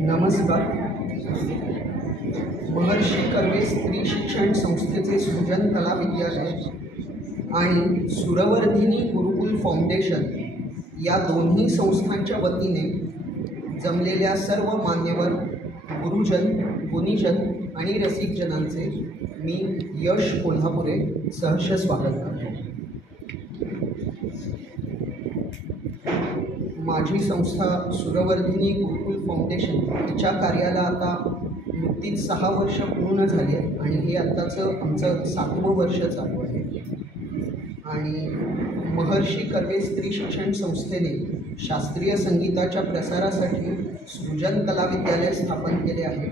नमस्कार. महर्षी कर्वे स्त्री शिक्षण संस्थेचे सृजन कला विद्यालय आणि सुरवर्धिनी गुरुकुल फाउंडेशन या दोन्ही संस्थांच्या वतीने जमलेल्या सर्व मान्यवर गुरुजन, गुणीजन आणि रसिकजनांचे मी यश कोल्हापुरे सहर्ष स्वागत करतो. माझी संस्था सुरवर्धिनी गुरुकुल फाउंडेशन तिच्या कार्याला आता नुकतीच 6 वर्ष पूर्ण झाली आहे आणि हे आत्ताचं आमचं 7वं वर्ष चालू आहे. आणि महर्षी कर्वे स्त्री शिक्षण संस्थेने शास्त्रीय संगीताच्या प्रसारासाठी सृजन कला विद्यालय स्थापन केले आहे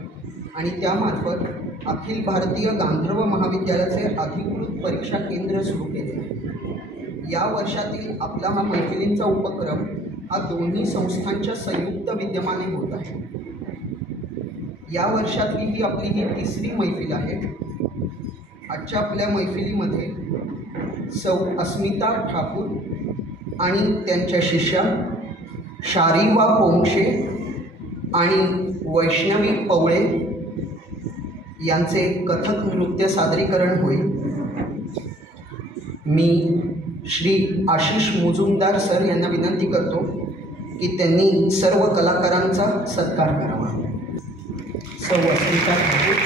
आणि त्यामार्फत अखिल भारतीय गांधर्व महाविद्यालयाचे अधिकृत परीक्षा केंद्र सुरू केले आहे. या वर्षातील आपला हा मैफिलींचा उपक्रम हा दोन्ही संस्थांच्या संयुक्त विद्यमाने होत आहे. या वर्षातली ही आपली 3री मैफिल आहे. आजच्या आपल्या मैफिलीमध्ये सौ अस्मिता ठाकूर आणि त्यांच्या शिष्या शारीवा पोंक्षे आणि वैष्णवी पवळे यांचे कथक नृत्य सादरीकरण होईल. मी श्री आशिष मुजुमदार सर यांना विनंती करतो की त्यांनी सर्व कलाकारांचा सत्कार करावा. सौ अस्मिता ठाकूर,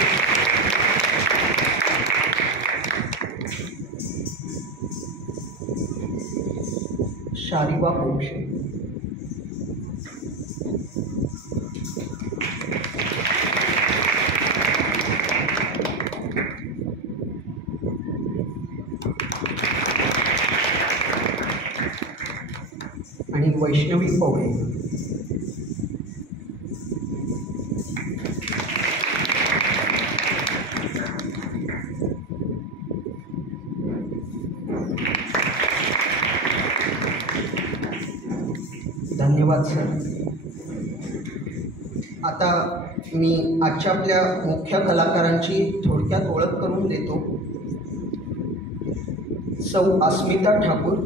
शारीवा पोंक्षे, आणि वैष्णवी पवळे. धन्यवाद सर. आता मी आजच्या आपल्या मुख्य कलाकारांची थोडक्यात ओळख करून देतो. सौ अस्मिता ठाकूर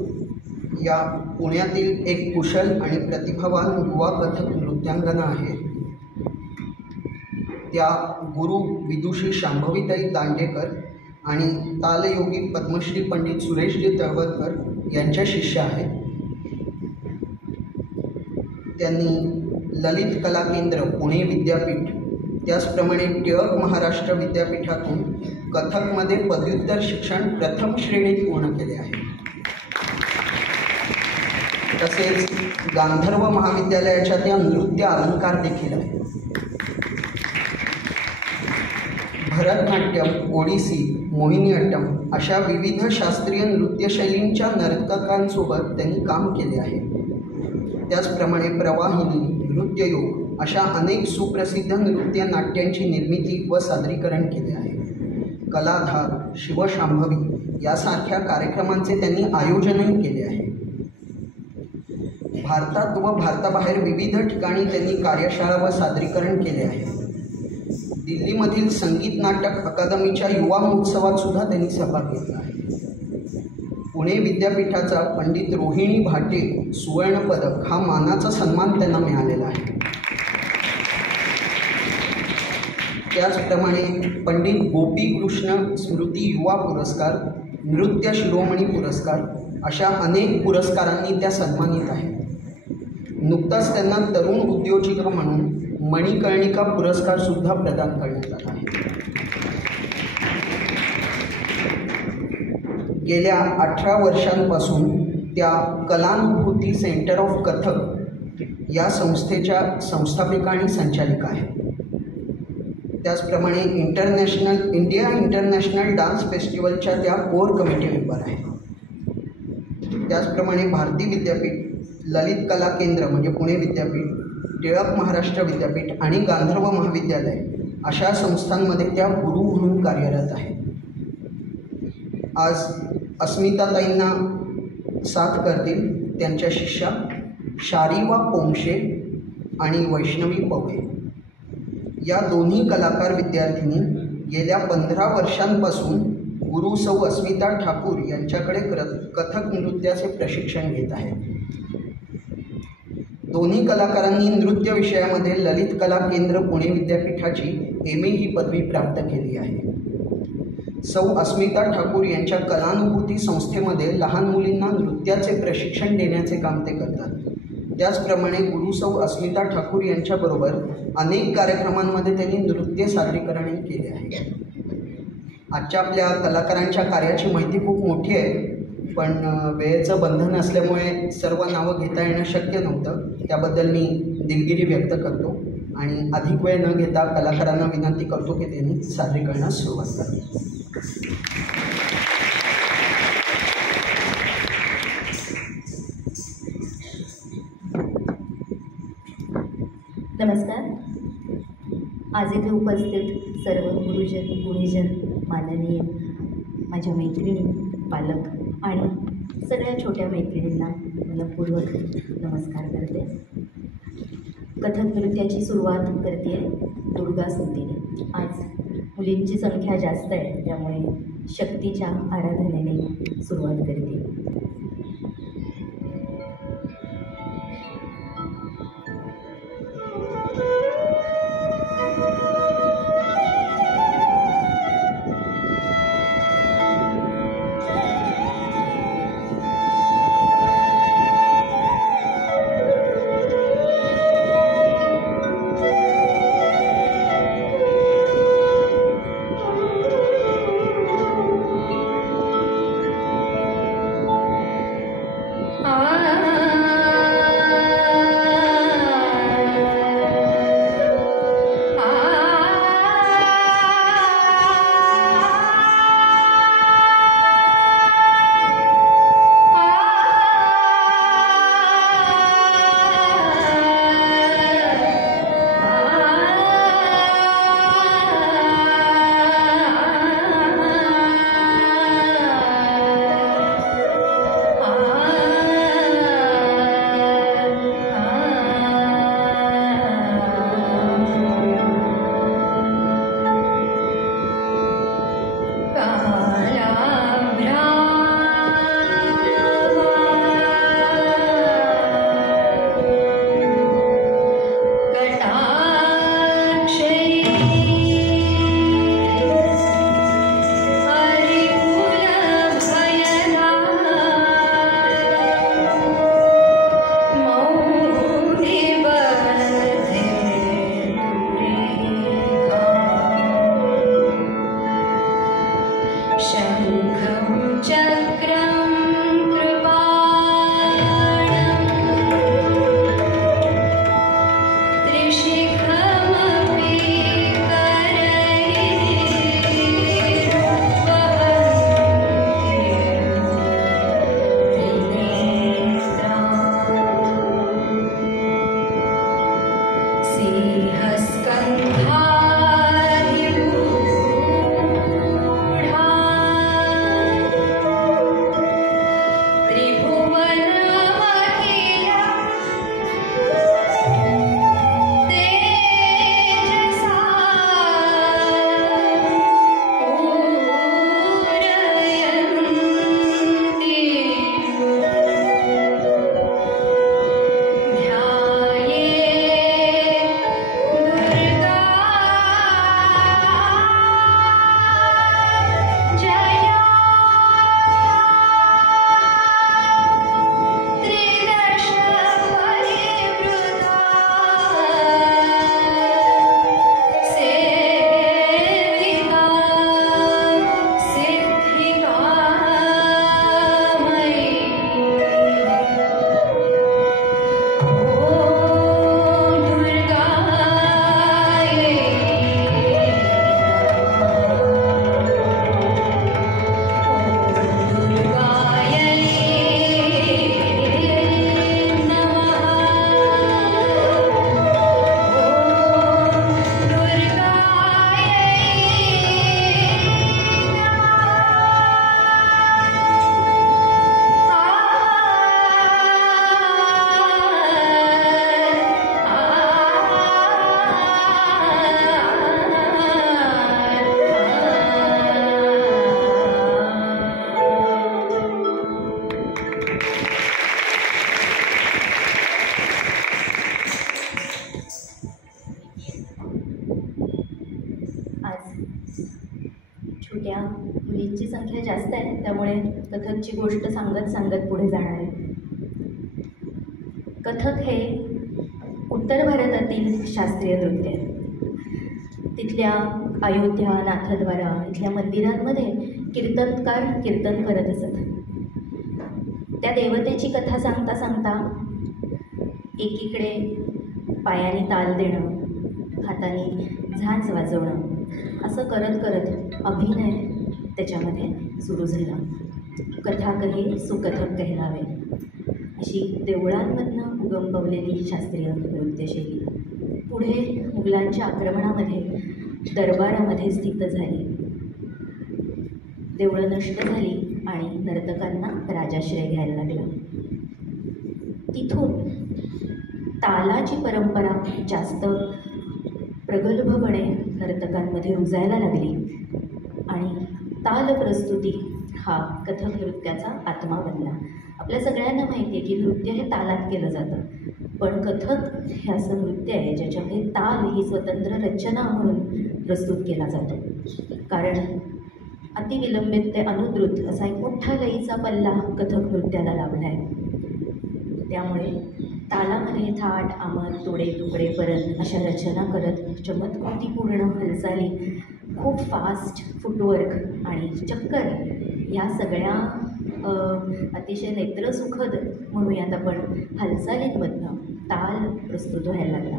या पुण्यातील एक कुशल आणि प्रतिभावान युवा कथक नृत्यांगना आहे. त्या गुरु विदुषी शांभवीताई दांडेकर आणि तालयोगी पद्मश्री पंडित सुरेशजी तळवलकर यांच्या शिष्य आहेत. त्यांनी ललित कला केंद्र पुणे विद्यापीठ, त्याचप्रमाणे टिळक महाराष्ट्र विद्यापीठातून कथकमध्ये पदव्युत्तर शिक्षण प्रथम श्रेणीत पूर्ण केले आहे. तसेच गांधर्व महाविद्यालयाच्या त्या नृत्य अलंकार देखील आहे. भरतनाट्यम, ओडिसी, मोहिनीअट्टम अशा विविध शास्त्रीय नृत्यशैलींच्या नर्तकांसोबत त्यांनी काम केले आहे. त्याचप्रमाणे प्रवाहिनी, नृत्ययोग अशा अनेक सुप्रसिद्ध नृत्य नाट्यांची निर्मिती व सादरीकरण केले आहे. कलाधार, शिवशांभवी यासारख्या कार्यक्रमांचे त्यांनी आयोजनही केले आहे. भारतात व भारताबाहेर विविध ठिकाणी त्यांनी कार्यशाळा व सादरीकरण केले आहे. दिल्लीमधील संगीत नाटक अकादमीच्या युवा महोत्सवात सुद्धा त्यांनी सहभाग घेतला आहे. पुणे विद्यापीठाचा पंडित रोहिणी भाटे सुवर्णपदक हा मानाचा सन्मान त्यांना मिळालेला आहे. त्याचप्रमाणे पंडित गोपीकृष्ण स्मृती युवा पुरस्कार, नृत्य शिरोमणी पुरस्कार अशा अनेक पुरस्कारांनी त्या सन्मानित आहेत. नुकताच त्यांना तरुण उद्योजिका म्हणून मणिकर्णिका पुरस्कारसुद्धा प्रदान करण्यात आला आहे. गेल्या 18 वर्षांपासून त्या कलानुभूती सेंटर ऑफ कथक या संस्थेच्या संस्थापिका आणि संचालिका आहेत. त्याचप्रमाणे इंडिया इंटरनॅशनल डान्स फेस्टिवलच्या त्या कोर कमिटी मेंबर आहेत. त्याचप्रमाणे भारती विद्यापीठ, ललित कला केंद्र म्हणजे पुणे विद्यापीठ, टिळक महाराष्ट्र विद्यापीठ आणि गांधर्व महाविद्यालय अशा संस्थांमध्ये त्या गुरु म्हणून कार्यरत आहेत. आज अस्मिताताईंना साथ करतील त्यांच्या शिष्या शारीवा पोंक्षे आणि वैष्णवी पवळे. या दोन्ही कलाकार विद्यार्थिनी गेल्या 15 वर्षांपासून गुरु सौ अस्मिता ठाकूर यांच्याकडे कथक नृत्याचे प्रशिक्षण घेत आहेत. दोन्ही कलाकारांनी नृत्य विषयामध्ये ललित कला केंद्र पुणे विद्यापीठाची MA ही पदवी प्राप्त केली आहे. सौ अस्मिता ठाकूर यांच्या कलानुभूती संस्थेमध्ये लहान मुलींना नृत्याचे प्रशिक्षण देण्याचे काम ते करतात. त्याचप्रमाणे गुरु सौ अस्मिता ठाकूर यांच्याबरोबर अनेक कार्यक्रमांमध्ये त्यांनी नृत्य सादरीकरणही केले आहे. आजच्या आपल्या कलाकारांच्या कार्याची माहिती खूप मोठी आहे, पण वेळेचं बंधन असल्यामुळे सर्व नावं घेता येणं शक्य नव्हतं. त्याबद्दल मी दिलगिरी व्यक्त करतो आणि अधिक वेळ न घेता कलाकारांना विनंती करतो की त्यांनी सादरीकरणास सुरुवात करावी. नमस्कार. आज इथे उपस्थित सर्व गुरुजन, गुणीजन, माननीय माझ्या मैत्रिणी, पालक आणि सगळ्या छोट्या मैत्रिणींना मनपूर्वक नमस्कार करते. कथक नृत्याची सुरुवात करते दुर्गा स्तुतीने. आज मुलींची संख्या जास्त आहे, त्यामुळे शक्तीच्या आराधनेने सुरुवात करते. एकट्या मुलींची संख्या जास्त आहे, त्यामुळे कथकची गोष्ट सांगत सांगत पुढे जाणार आहे. कथक हे उत्तर भारतातील शास्त्रीय नृत्य आहे. तिथल्या अयोध्या, नाथद्वारा इथल्या मंदिरांमध्ये कीर्तनकार कीर्तन करत असत. त्या देवतेची कथा सांगता सांगता एकीकडे पायाने ताल देणं, हाताने झांज वाजवणं, असं करत करत अभिनय त्याच्यामध्ये सुरू झाला. कथा कहे सुकथक कहलावे अशी देवळांमधनं उगम पावलेली शास्त्रीय नृत्यशैली पुढे मुघलांच्या आक्रमणामध्ये दरबारामध्ये स्थित झाली. देवळं नष्ट झाली आणि नर्तकांना राजाश्रय घ्यायला लागला. तिथून तालाची परंपरा जास्त प्रगल्भपणे नर्तकांमध्ये रुजायला लागली आणि ताल प्रस्तुती हा कथक नृत्याचा आत्मा बनला. आपल्या सगळ्यांना माहिती आहे की नृत्य हे तालात केलं जातं, पण कथक हे असं नृत्य आहे ज्याच्यामध्ये ताल ही स्वतंत्र रचना म्हणून प्रस्तुत केला जातो. कारण अतिविलंबित ते अनुद्रुत असा एक मोठा लयीचा पल्ला कथक नृत्याला लाभला आहे. त्यामुळे तालामध्ये थाट, आमद, तोडे, तुकडे, परत अशा रचना करत चमत्कृतीपूर्ण हालचाली, खूप फास्ट फुटवर्क आणि चक्कर या सगळ्या अतिशय नेत्रसुखद म्हणूयात आपण हालचालींमधनं ताल प्रस्तुत व्हायला लागला.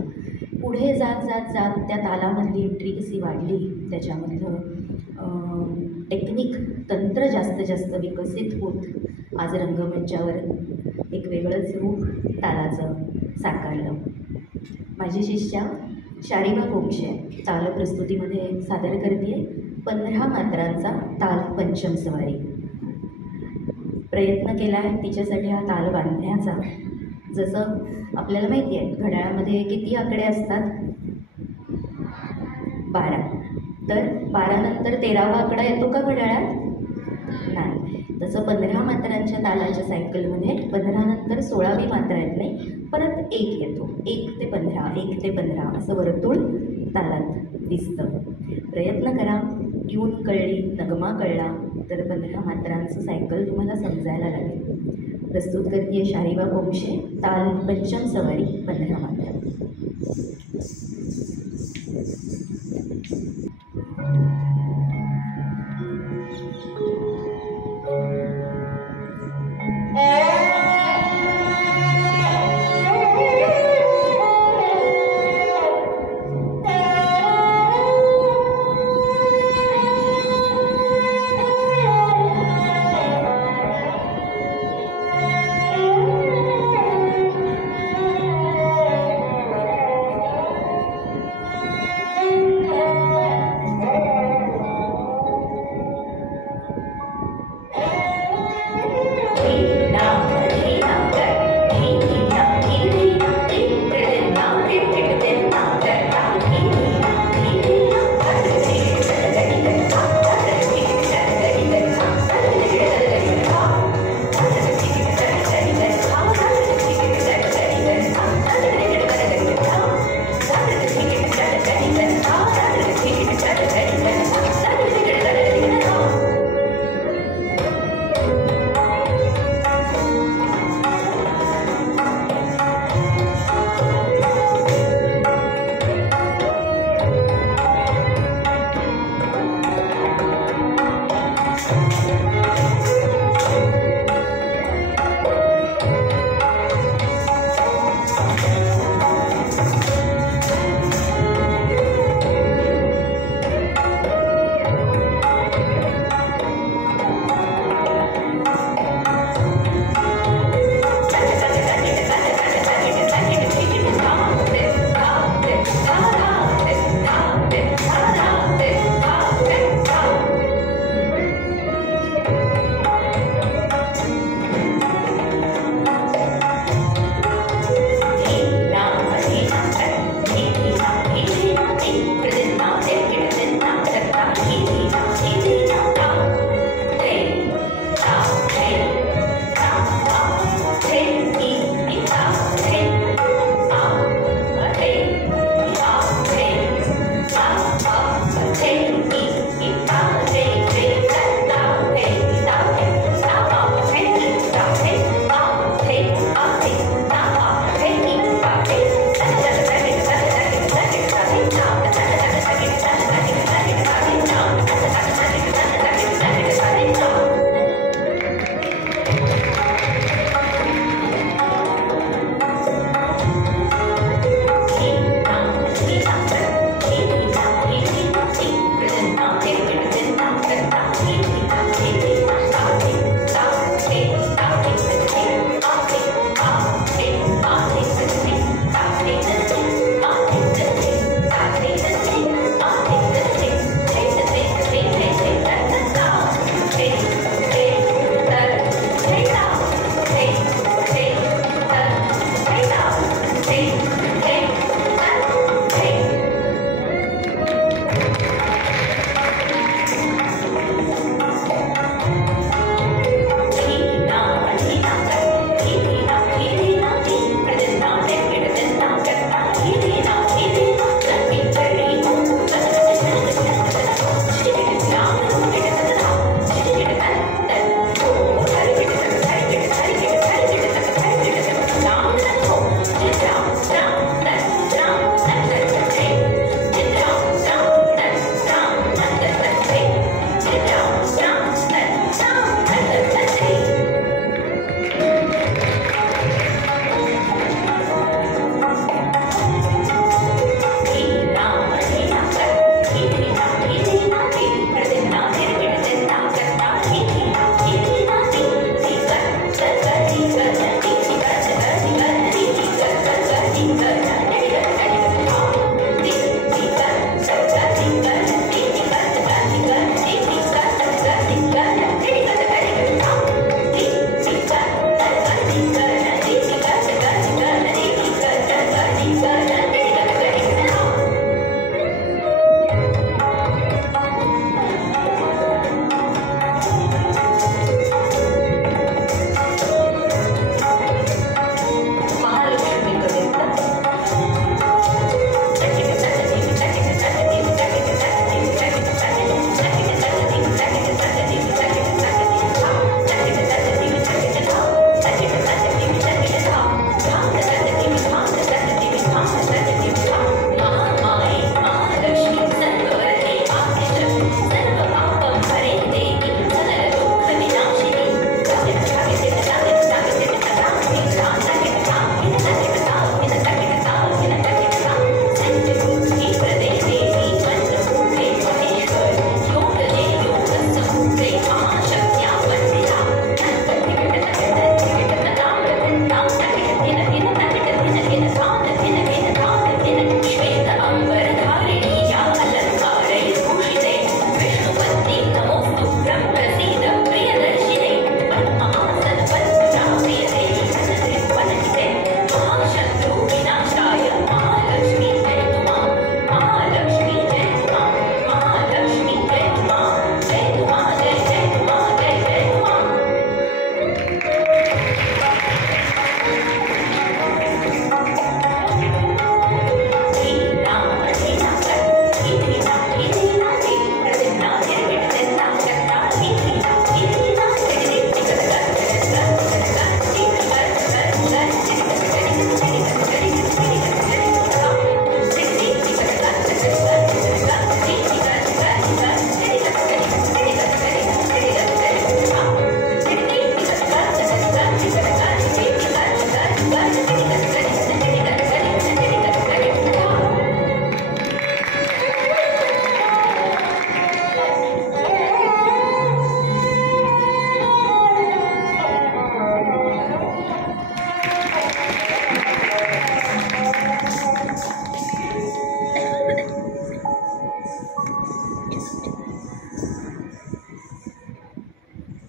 पुढे जात जात जात त्या तालामधली इंट्रिकसी वाढली, त्याच्यामधलं टेक्निक, तंत्र जास्त जास्त विकसित होत आज रंगमंचावर एक वेगळंच रूप तालाचं साकारलं. माझी शिष्या शारिबा पोंक्षे ताल प्रस्तुतीमध्ये सादर करते 15 मात्रांचा ताल पंचम सवारी. प्रयत्न केला आहे तिच्यासाठी हा ताल बांधण्याचा. जसं आपल्याला माहिती आहे घड्याळामध्ये किती आकडे असतात? 12. तर 12 नंतर 13वा आकडा येतो का घड्याळात? नाही. तसं 15 मात्रांच्या तालाच्या सायकलमध्ये 15 नंतर 16वी मात्रा येत नाही, परत 1 येतो. 1 ते 15, 1 ते 15 असं वर्तुळ तालात दिसतं. प्रयत्न करा, ट्यून कळली, नगमा कळला तर 15 मात्रांचं सायकल तुम्हाला समजायला लागेल. प्रस्तुत करते शारिबा पोंक्षे ताल पंचम सवारी 15 मात्रा.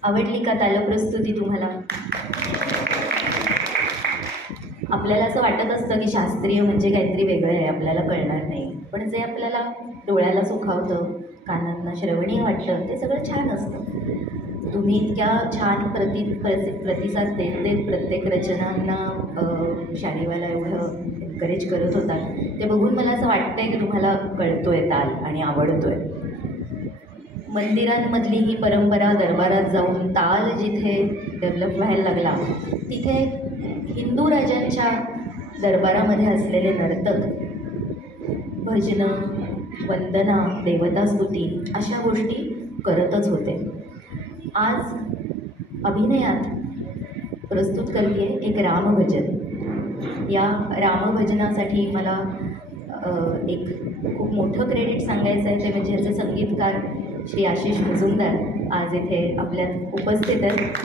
आवडली का तालप्रस्तुती तुम्हाला? आपल्याला असं वाटत असतं की शास्त्रीय म्हणजे काहीतरी वेगळं आहे, आपल्याला कळणार नाही. पण जे आपल्याला डोळ्याला सुखावतं, कानांना श्रवणीय वाटतं, ते सगळं छान असतं. तुम्ही इतक्या छान प्रतिसाद देत प्रत्येक रचनांना शारीवाला एवढं एनकरेज करत होतात, ते बघून मला असं वाटतंय की तुम्हाला कळतोय ताल आणि आवडतोय. मंदिरांमधली ही परंपरा दरबारात जाऊन ताल जिथे डेव्हलप व्हायला लागला, तिथे हिंदू राजांच्या दरबारामध्ये असलेले नर्तक भजनं, वंदना, देवतास्तुती अशा गोष्टी करतच होते. आज अभिनयात प्रस्तुत करते एक रामभजन. या रामभजनासाठी मला एक खूप मोठं क्रेडिट सांगायचं आहे, ते म्हणजे याचे संगीतकार श्री आशिष मुजुमदार आज इथे आपल्यात उपस्थित आहेत.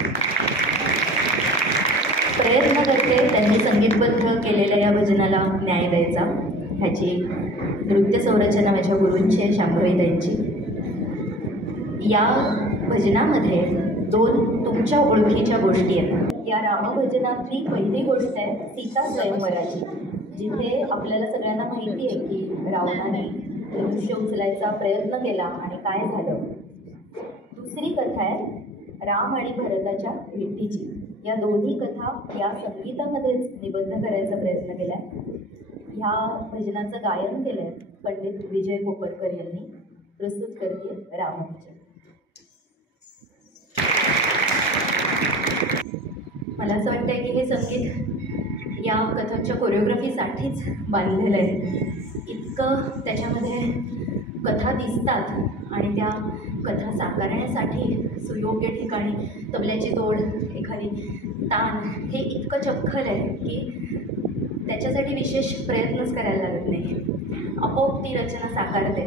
प्रयत्न करते त्यांनी संगीतबद्ध केलेल्या या भजनाला न्याय द्यायचा. ह्याची नृत्य संरचना माझ्या गुरूंची, शांभवीताईंची. या भजनामध्ये 2 तुमच्या ओळखीच्या गोष्टी आहेत. या रामभजनातली पहिली गोष्ट आहे सीता स्वयंवराची, जिथे आपल्याला सगळ्यांना माहिती आहे की रावणाने धनुष्य उचलायचा प्रयत्न केला आणि काय झालं. दुसरी कथा आहे राम आणि भरताच्या भेटीची. या दोन्ही कथा या संगीतामध्येच निबद्ध करायचा प्रयत्न केला आहे. ह्या भजनाचं गायन केलं आहे पंडित विजय कोपरकर यांनी. प्रस्तुत करते रामभजन. मला असं वाटतं की हे संगीत या कथकच्या कोरिओग्राफीसाठीच बांधलेलं आहे. इतकं त्याच्यामध्ये कथा दिसतात आणि त्या कथा साकारण्यासाठी सुयोग्य ठिकाणी तबल्याची तोड, एखादी तान, हे इतकं चपखल आहे की त्याच्यासाठी विशेष प्रयत्नच करायला लागत नाही, आपोआप ती रचना साकारते.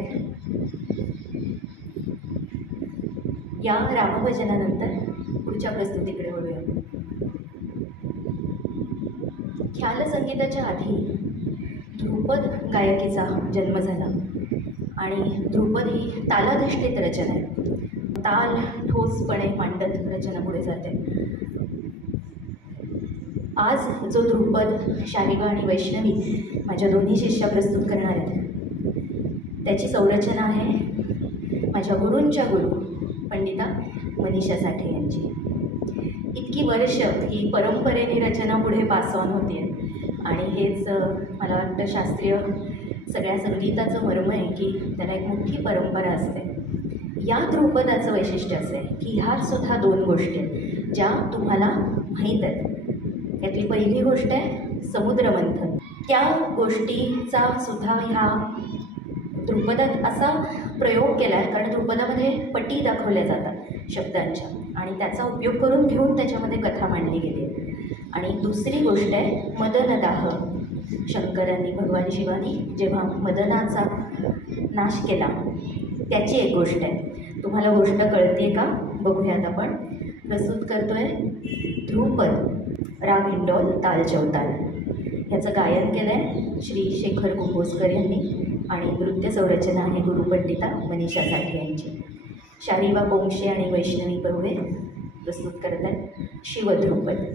या रामभजनानंतर पुढच्या प्रस्तुतीकडे वळूया. ख्याल संगीताच्या आधी ध्रुपद गायकीचा जन्म झाला आणि ध्रुपद ही तालाधिष्ठित रचना आहे. ताल ठोसपणे मांडत रचना पुढे जाते. आज जो ध्रुपद शारिगा आणि वैष्णवी माझ्या दोन्ही शिष्या प्रस्तुत करणार आहेत, त्याची संरचना आहे माझ्या गुरूंच्या गुरु पंडिता मनीषा साठे यांची. इतकी वर्ष ही परंपरेने रचना पुढे पास ऑन होते आणि हेच मला वाटतं शास्त्रीय सगळ्या संगीताचं मर्म आहे की त्याला एक मोठी परंपरा असते. या ध्रुपदाचं वैशिष्ट्य असं आहे की ह्यात सुद्धा 2 गोष्टी आहेत ज्या तुम्हाला माहीत आहेत. यातली पहिली गोष्ट आहे समुद्रमंथन. त्या गोष्टीचा सुद्धा ह्या ध्रुपदात असा प्रयोग केला आहे कारण ध्रुपदामध्ये पटी दाखवल्या जातात शब्दांच्या आणि त्याचा उपयोग करून घेऊन त्याच्यामध्ये कथा मांडली गेली आहे. आणि दुसरी गोष्ट आहे मदनदाह. शंकरांनी, भगवान शिवानी जेव्हा मदनाचा नाश केला त्याची एक गोष्ट आहे. तुम्हाला गोष्ट कळते का बघूयात आपण. प्रस्तुत करतोय ध्रुपद राग इंडोल ताल चौताल. ह्याचं गायन केलं आहे श्री शेखर कुंभोजकर यांनी आणि नृत्य संरचना आहे गुरुपंडिता मनीषा साठे यांची. शारिबा पोंक्षे आणि वैष्णवी बर्वे प्रस्तुत करत आहेत शिवध्रुपद.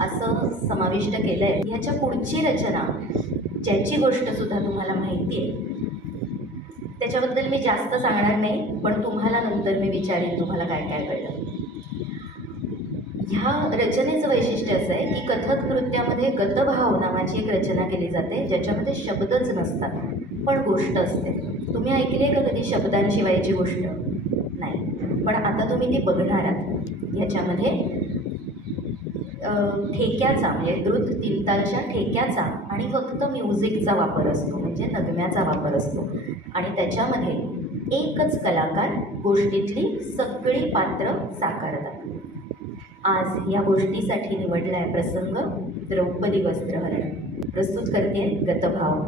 असं समाविष्ट केलं आहे. ह्याच्या पुढची रचना, ज्याची गोष्टसुद्धा तुम्हाला माहिती आहे, त्याच्याबद्दल मी जास्त सांगणार नाही, पण तुम्हाला नंतर मी विचारेन तुम्हाला काय काय कळलं. ह्या रचनेचं वैशिष्ट्य असं आहे की कथक नृत्यामध्ये गतभाव नावाची एक रचना केली जाते, ज्याच्यामध्ये शब्दच नसतात पण गोष्ट असते. तुम्ही ऐकली आहे का कधी शब्दांशिवायची गोष्ट? नाही, पण आता तुम्ही ती बघणार आहात. ह्याच्यामध्ये ठेक्याचा म्हणजे द्रुत तीन-तालच्या ठेक्याचा आणि फक्त म्युझिकचा वापर असतो, म्हणजे नगम्याचा वापर असतो. आणि त्याच्यामध्ये एकच कलाकार गोष्टीतली सगळी पात्र साकारतात. आज या गोष्टीसाठी निवडला आहे प्रसंग द्रौपदी वस्त्रहरण. प्रस्तुत करते गतभाव.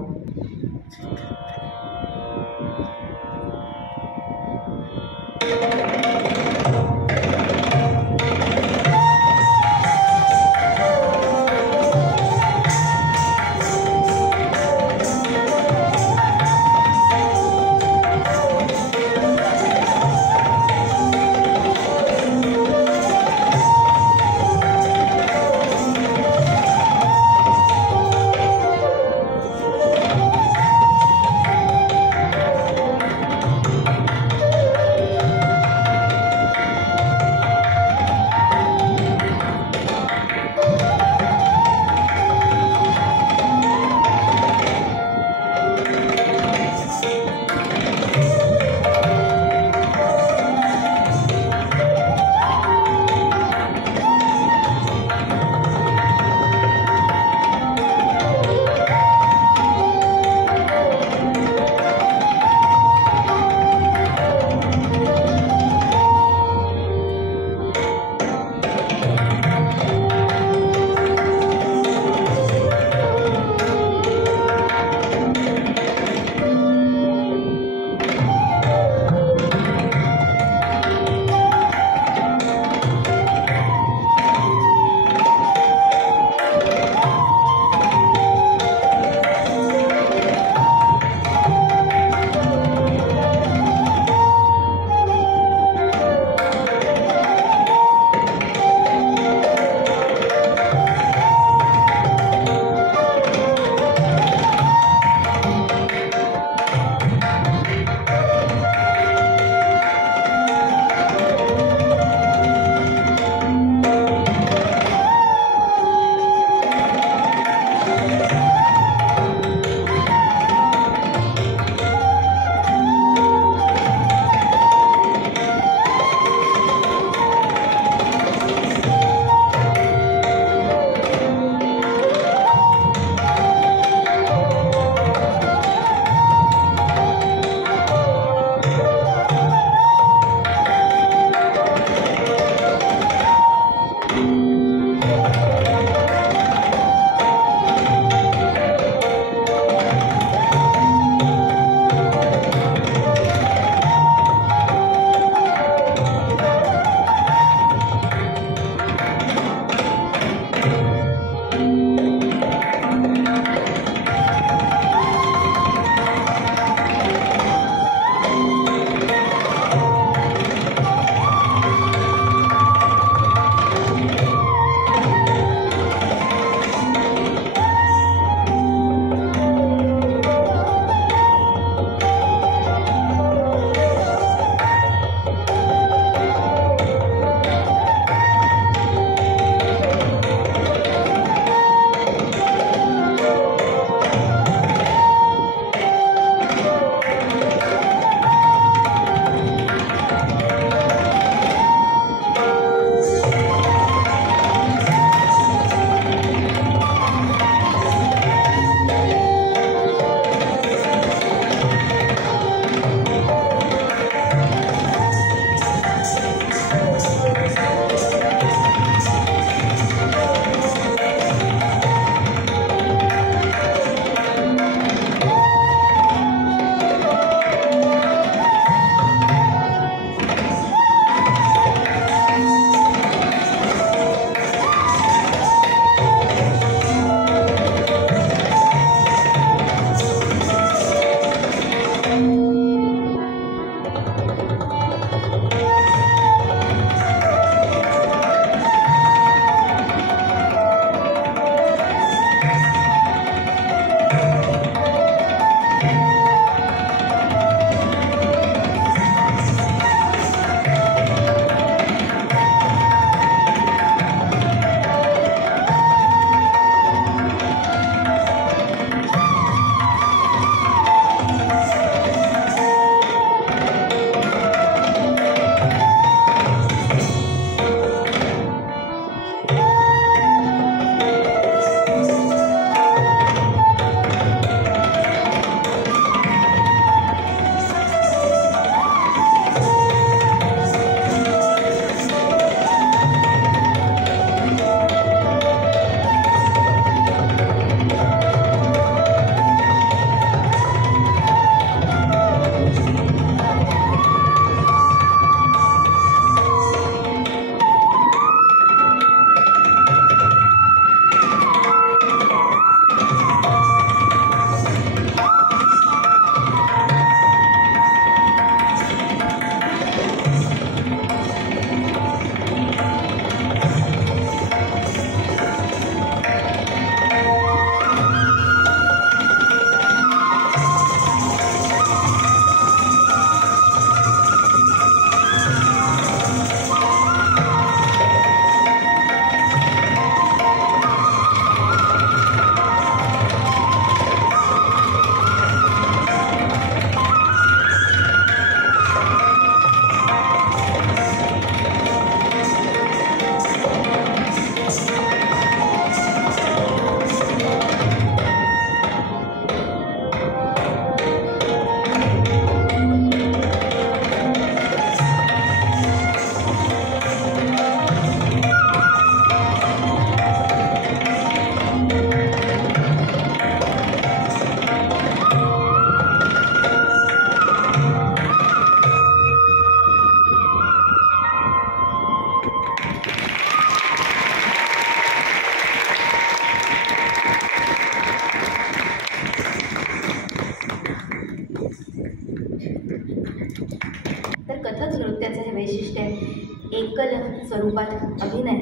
रूपात अभिनय,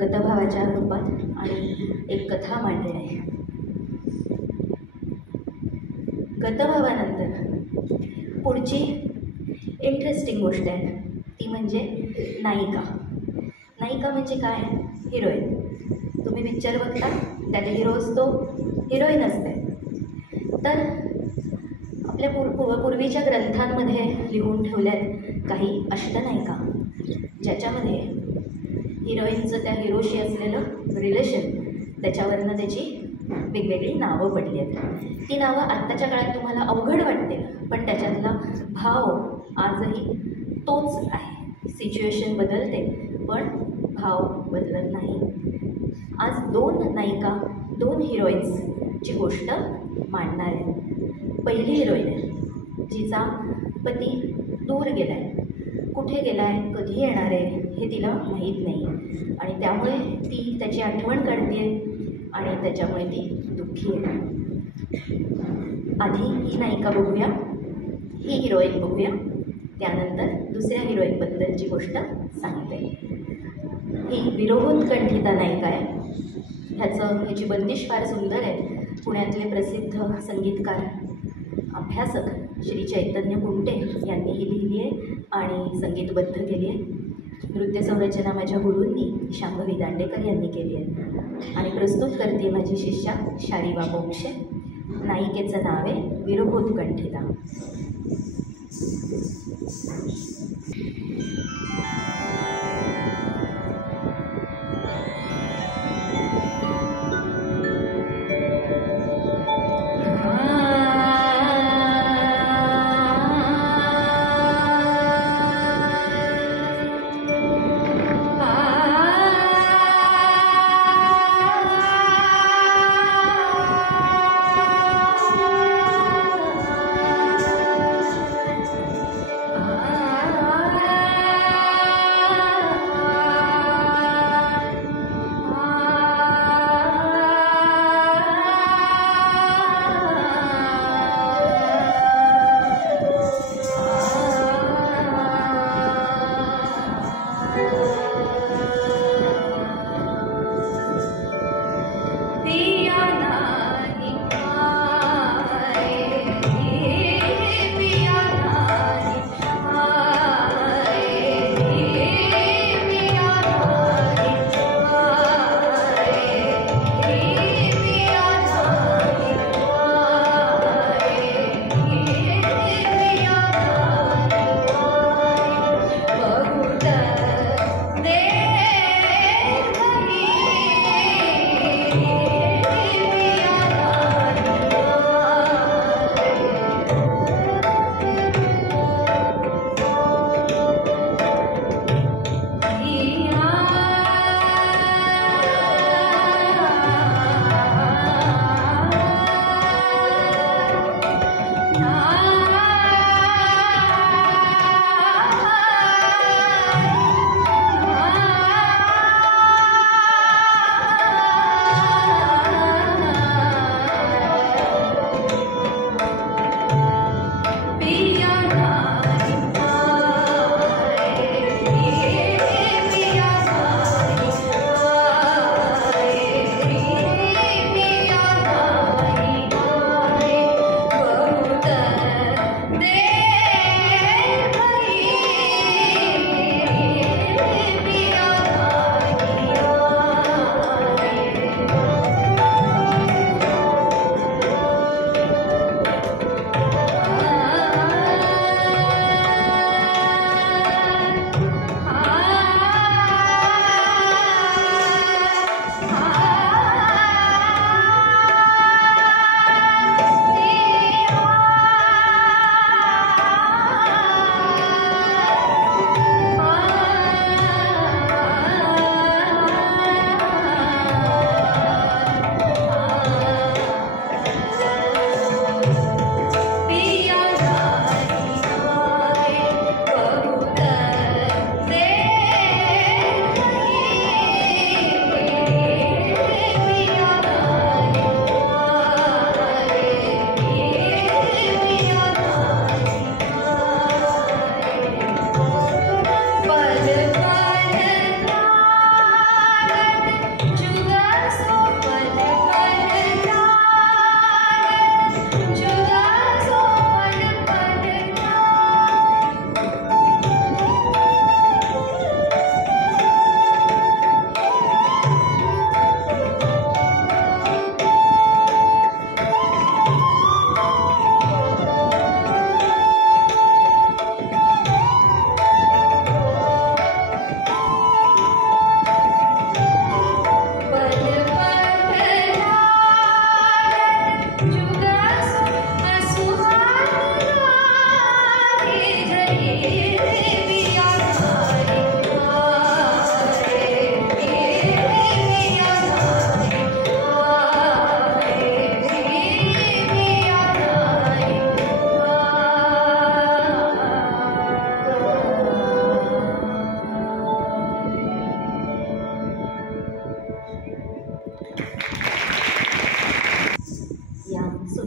गतभावाच्या रूपात आणि एक कथा मांडणे. गतभावानंतर पुढची इंटरेस्टिंग गोष्ट आहे ती म्हणजे नायिका. नायिका म्हणजे काय? हिरोईन. तुम्ही पिक्चर बघता, त्यात हिरो असतो, हिरोईन असते. तर आपल्या पूर्वीच्या ग्रंथांमध्ये लिहून ठेवल्यात काही अष्टनायिका, ज्याच्यामध्ये हिरोईनचं त्या हिरोशी असलेलं रिलेशन, त्याच्यावरनं त्याची वेगवेगळी नावं पडली आहेत. ती नावं आत्ताच्या काळात तुम्हाला अवघड वाटते, पण त्याच्यातला भाव आजही तोच आहे. सिच्युएशन बदलते पण भाव बदलत नाही. आज 2 नायिका, 2 हिरोईन्सची गोष्ट मांडणार आहे. पहिली हिरोईन आहे जिचा पती दूर गेला आहे, कुठे गेला आहे, कधी येणार आहे हे तिला माहीत नाही आणि त्यामुळे ती त्याची आठवण काढते आणि त्याच्यामुळे ती दुःखी आहे. आधी ही नायिका बघूया, ही हिरोईन बघूया, त्यानंतर दुसऱ्या हिरोईनबद्दलची गोष्ट सांगते. ही विरहोत्कंठिता नायिका आहे. ह्याची बंदिश फार सुंदर आहे. पुण्यातले प्रसिद्ध संगीतकार, अभ्यासक श्री चैतन्य कुंटे यांनी ही लिहिली आहे आणि संगीतबद्ध केली आहे. नृत्यसंरचना माझ्या गुरूंनी शांभवी दांडेकर यांनी केली आहे आणि प्रस्तुत करते माझी शिष्या शारीवा मोक्षे. नायिकेचं नाव आहे विरहोत्कंठिता.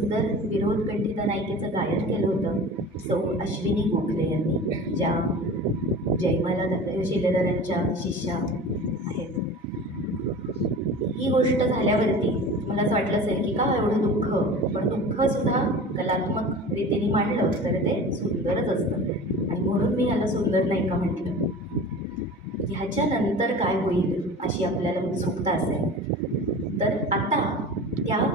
सुंदर विनोद कंठिता नायिकेचं गायन केलं होतं सौ अश्विनी गोखले यांनी, ज्या जयमाला शिलेदारांच्या शिष्या आहेत. ही गोष्ट झाल्यावरती मला असं वाटलं असेल की का एवढं दुःख, पण दुःखसुद्धा कलात्मक रीतीने मांडलं तर ते सुंदरच असतं, आणि म्हणून मी याला सुंदर नायिका म्हटलं. ह्याच्यानंतर काय होईल अशी आपल्याला उत्सुकता असेल, तर आता त्या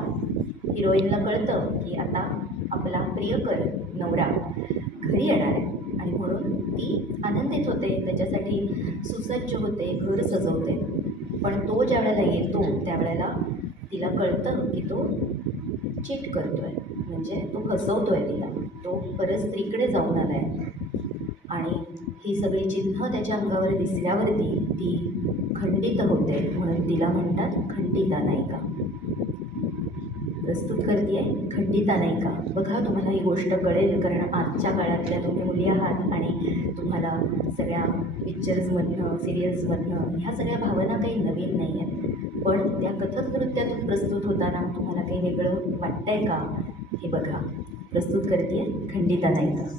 हिरोईनला कळतं की आता आपला प्रियकर नवरा घरी येणार आहे, आणि म्हणून ती आनंदित होते, त्याच्यासाठी सुसज्ज होते, घर सजवते. पण तो ज्या वेळेला येतो त्यावेळेला तिला कळतं की तो चीट करतो आहे, म्हणजे तो फसवतो आहे तिला, तो परस्त्रीकडे जाऊन आला आहे. आणि ही सगळी चिन्ह त्याच्या अंगावर दिसल्यावरती ती खंडित होते, म्हणून तिला म्हणतात खंडिता नायिका. प्रस्तुत करते आहे खंडिता नायिका. बघा, तुम्हाला ही गोष्ट कळेल, कारण आजच्या काळातल्या तुम्ही मुली आहात आणि तुम्हाला सगळ्या पिक्चर्समधनं, सिरियल्समधनं ह्या सगळ्या भावना काही नवीन नाही आहेत, पण त्या कथक नृत्यातून प्रस्तुत होताना तुम्हाला काही वेगळं वाटतं आहे का, हे बघा. प्रस्तुत करते आहे खंडिता नायिका.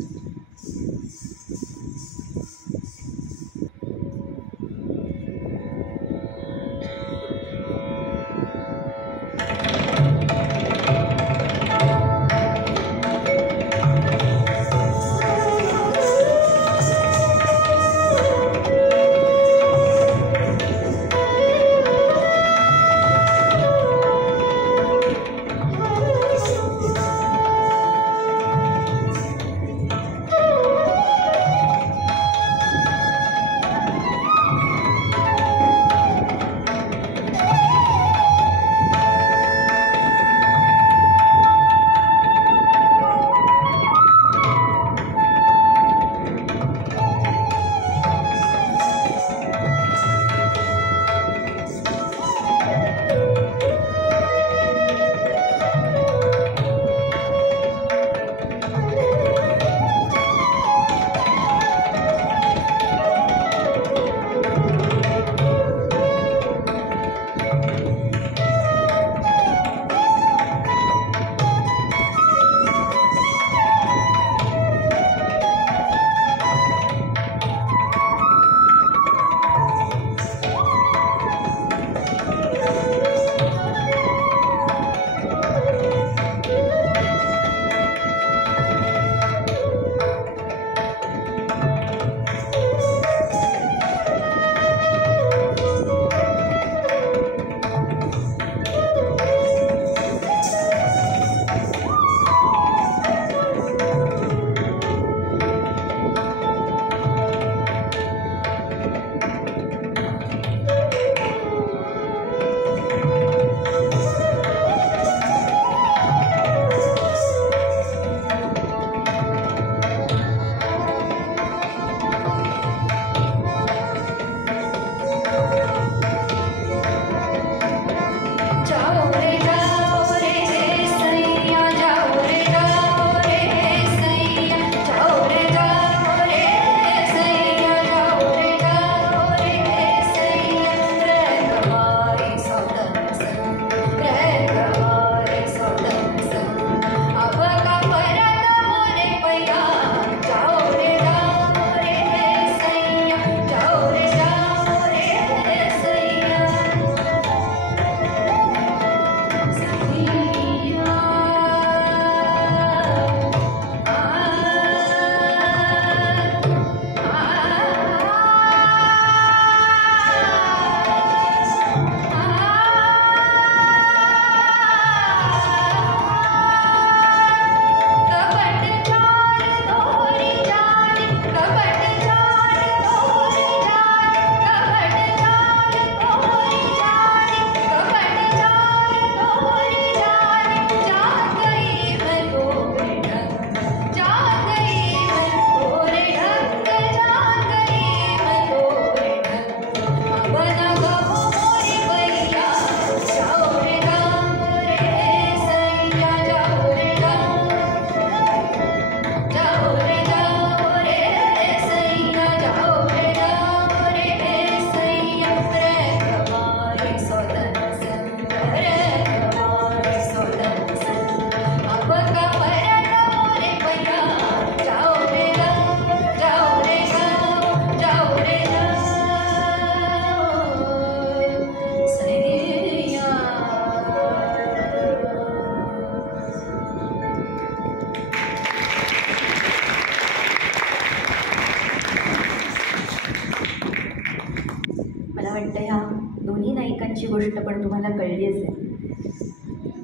तुम्हाला कळली असेल.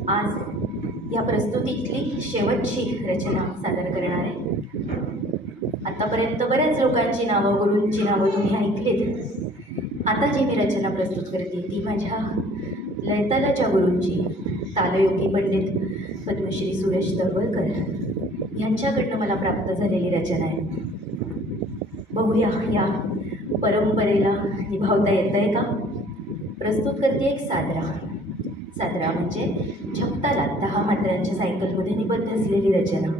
आज या प्रस्तुतीतली शेवटची रचना सादर करणार आहे. आतापर्यंत बऱ्याच लोकांची नावं, गुरूंची नावं तुम्ही ऐकलीत. आता जी मी रचना प्रस्तुत करते ती माझ्या लयतालाच्या गुरूंची, तालयोगी पंडित पद्मश्री सुरेश तळवलकर यांच्याकडनं मला प्राप्त झालेली रचना आहे. बघूया या परंपरेला निभावता येतं आहे का. प्रस्तुत करते एक सादरा. सादरा म्हणजे झपतालात 10 मात्रांच्या सायकलमध्ये निबद्ध असलेली रचना.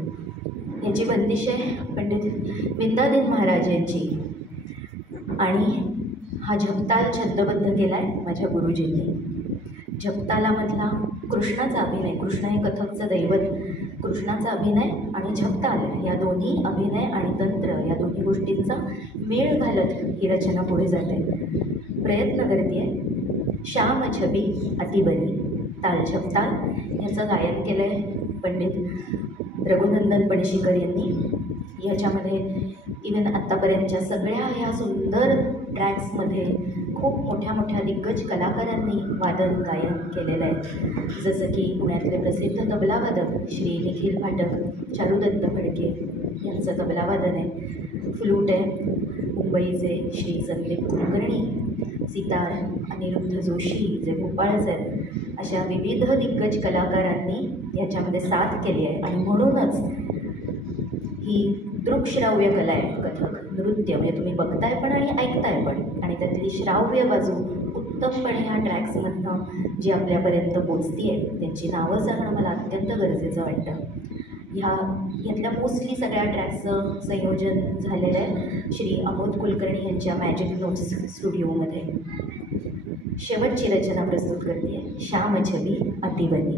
याची बंदिश आहे पंडित विंदाधीन महाराज यांची आणि हा झपताल छंदबद्ध केला आहे माझ्या गुरुजींनी. झपतालामधला कृष्णाचा अभिनय, कृष्ण हे कथकचं दैवत, कृष्णाचा अभिनय आणि झपताल या दोन्ही अभिनय आणि तंत्र या दोन्ही गोष्टींचा मेळ घालत ही रचना पुढे जाते. प्रयत्न करते आहे श्याम छबी अतिबनी. ताल झपताल ह्याचं गायन केलं आहे पंडित रघुनंदन पणशीकर यांनी. ह्याच्यामध्ये इवन आत्तापर्यंतच्या सगळ्या ह्या सुंदर ट्रॅक्समध्ये खूप मोठ्या मोठ्या दिग्गज कलाकारांनी वादन गायन केलेलं आहे. जसं की पुण्यातले प्रसिद्ध तबलावादक श्री निखिल फाटक, चारुदत्त फडके यांचं तबलावादन आहे. फ्लूट आहे मुंबईचे श्री संदीप कुलकर्णी, सितार अनिरुद्ध जोशी जे भोपाळचे आहेत. अशा विविध दिग्गज कलाकारांनी याच्यामध्ये साथ केली आहे आणि म्हणूनच ही दृकश्राव्य कला आहे कथक नृत्य. म्हणजे तुम्ही बघताय पण आणि ऐकताय पण, आणि त्यातली श्राव्य बाजू उत्तमपणे ह्या ट्रॅक्समधनं जी आपल्यापर्यंत पोचती आहे त्यांची नावं सांगणं मला अत्यंत गरजेचं वाटतं. ह्यातल्या मोस्टली सगळ्या ट्रॅक्सचं संयोजन झालेलं आहे श्री अमोद कुलकर्णी यांच्या मॅजिक नोट्स स्टुडिओमध्ये. शेवटची रचना प्रस्तुत करते आहे श्याम छबी अतिबनी.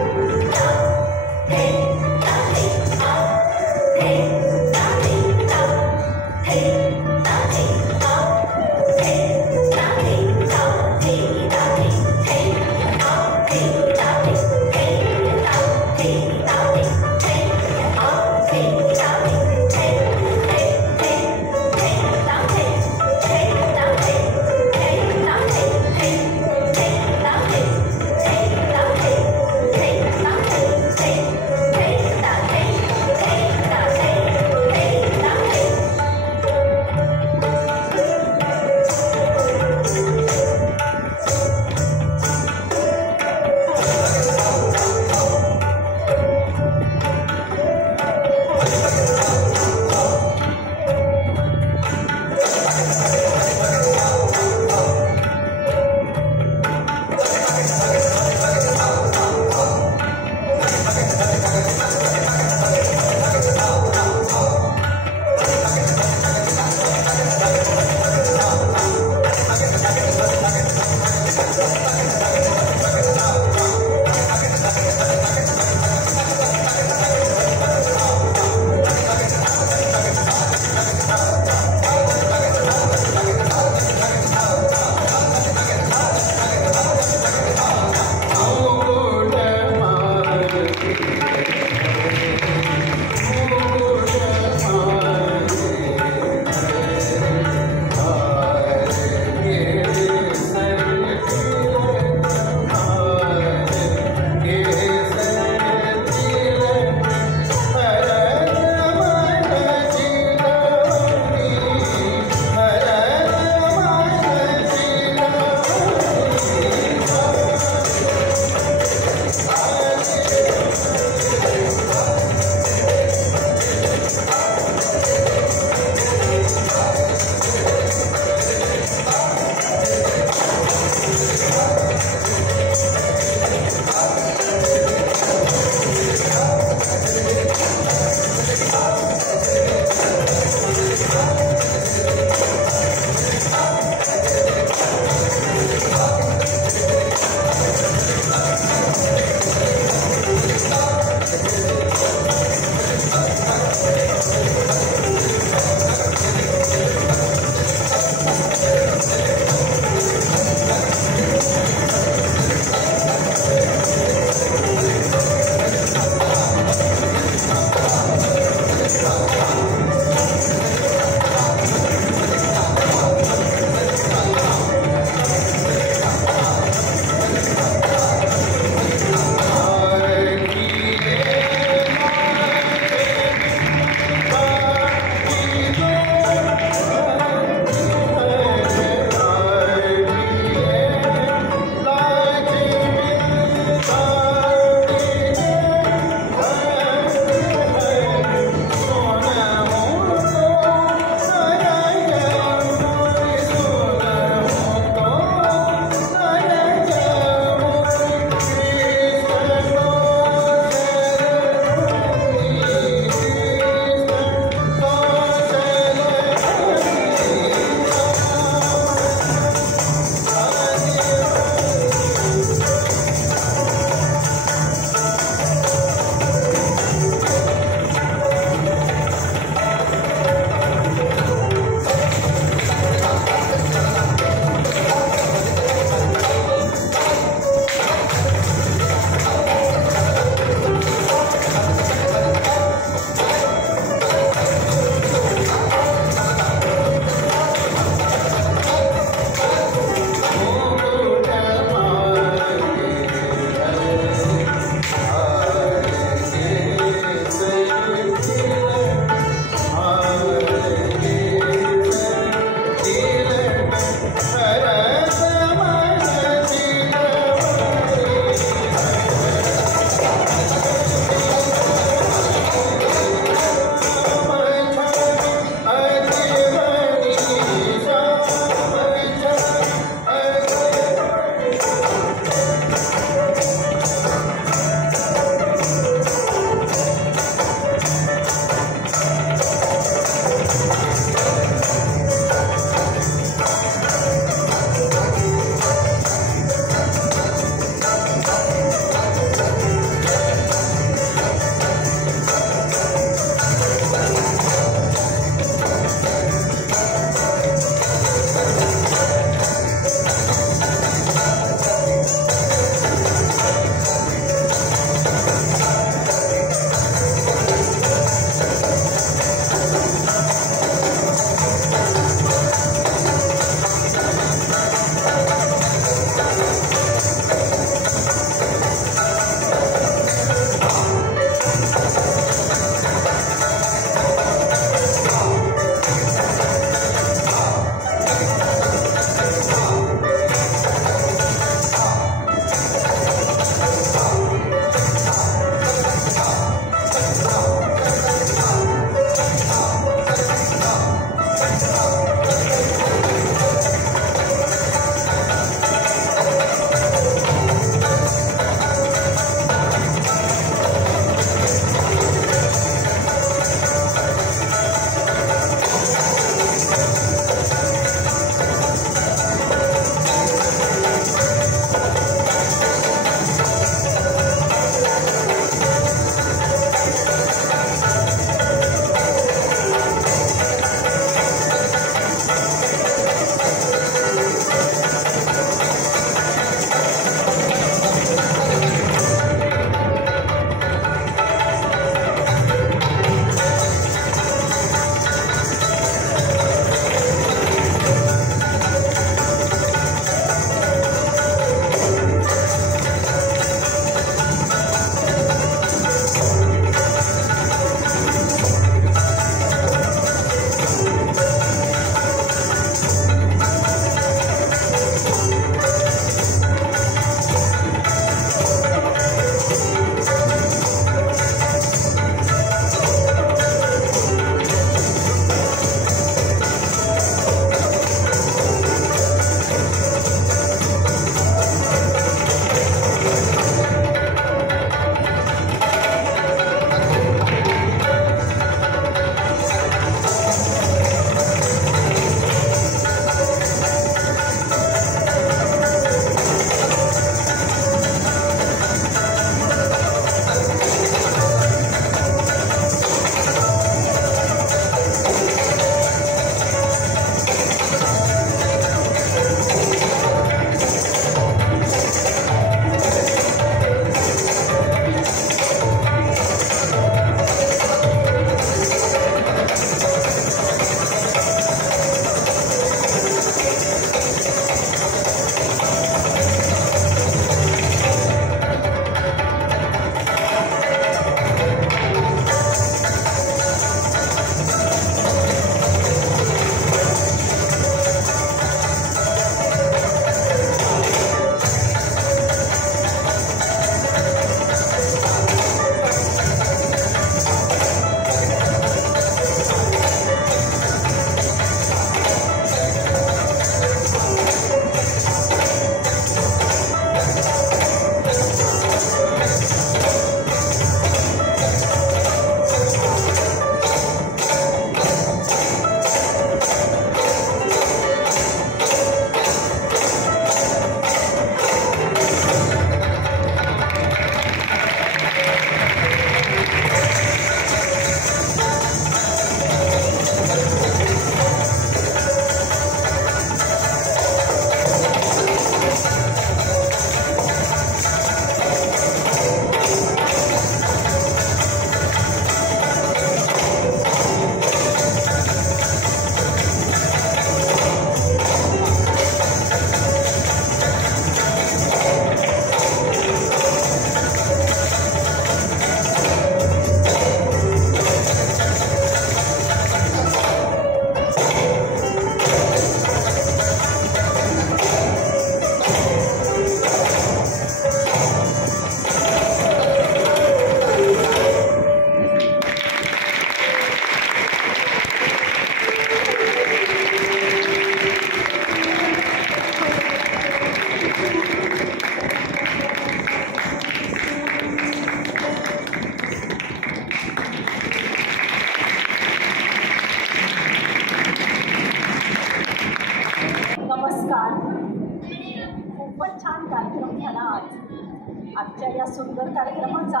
आजच्या या सुंदर कार्यक्रमाचा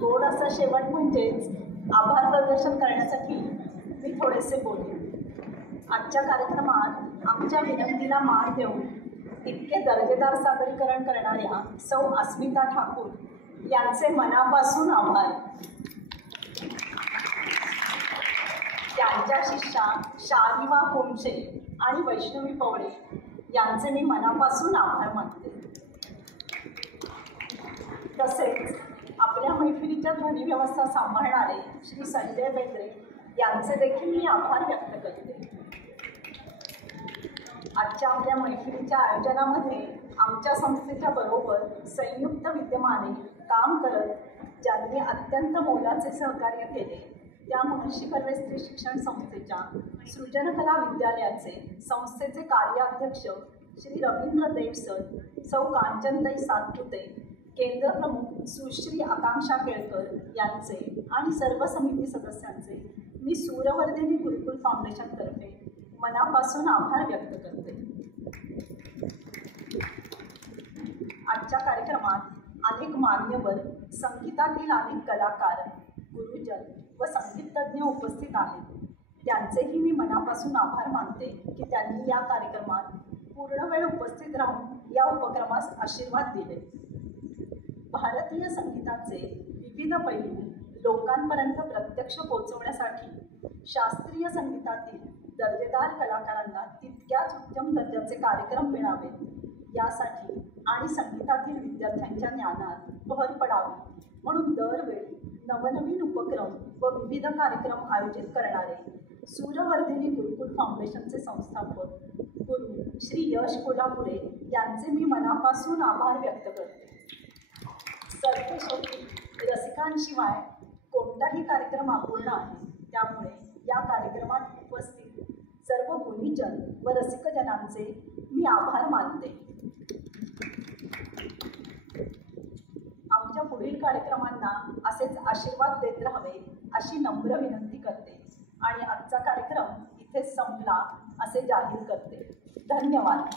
गोड असा शेवट म्हणजेच आभार प्रदर्शन करण्यासाठी मी थोडेसे बोलेन। आजच्या कार्यक्रमात आमच्या विनंतीला मान देऊन इतके दर्जेदार सादरीकरण करणाऱ्या सौ अस्मिता ठाकूर यांचे मनापासून आभार। त्यांच्या शिष्या शालिवा कोमशे आणि वैष्णवी पवळे यांचे मी मनापासून आभार मानते। तसेच आपल्या मैफिलीच्या ध्वनी व्यवस्था सांभाळणारे श्री संजय बेंद्रे यांचे देखील मी आभार व्यक्त करते। आजच्या आपल्या मैफिलीच्या आयोजनामध्ये आमच्या संस्थेच्या बरोबर संयुक्त विद्यमाने काम करत ज्यांनी अत्यंत मोलाचे सहकार्य केले त्या महर्षी कर्वे स्त्री शिक्षण संस्थेच्या सृजनकला विद्यालयाचे संस्थेचे कार्याध्यक्ष श्री रवींद्र देव सर, सौ कांचनताई सातपुते, केंद्र प्रमुख सुश्री आकांक्षा केळकर यांचे आणि सर्व समिती सदस्यांचे मी सूरवर्धिनी गुरुकुल फाउंडेशनतर्फे मनापासून आभार व्यक्त करते. आजच्या कार्यक्रमात अनेक मान्यवर, संगीतातील अनेक कलाकार, गुरुजन व संगीतज्ञ उपस्थित आहेत. त्यांचेही मी मनापासून आभार मानते की त्यांनी या कार्यक्रमात पूर्ण वेळ उपस्थित राहून या उपक्रमास आशीर्वाद दिले. भारतीय संगीताचे विविध पैलू लोकांपर्यंत प्रत्यक्ष पोहोचवण्यासाठी शास्त्रीय संगीतातील दर्जेदार कलाकारांना तितक्याच उत्तम दर्जाचे कार्यक्रम मिळावेत यासाठी आणि संगीतातील विद्यार्थ्यांच्या ज्ञानात भर पडावी म्हणून दरवेळी नवनवीन उपक्रम व विविध कार्यक्रम आयोजित करणारे सूरवर्धिनी गुरुकुल फाउंडेशनचे संस्थापक गुरु श्री यश कोल्हापुरे यांचे मी मनापासून आभार व्यक्त करते. सर्वशेवटी रसिकांशिवाय कोणताही कार्यक्रम अपूर्ण आहे. त्यामुळे या कार्यक्रमात उपस्थित सर्व गुणीजन व रसिकजनांचे मी आभार मानते. आमच्या पुढील कार्यक्रमांना असेच आशीर्वाद देत राहावे अशी नम्र विनंती करते आणि आजचा कार्यक्रम इथेच संपला असे जाहीर करते. धन्यवाद.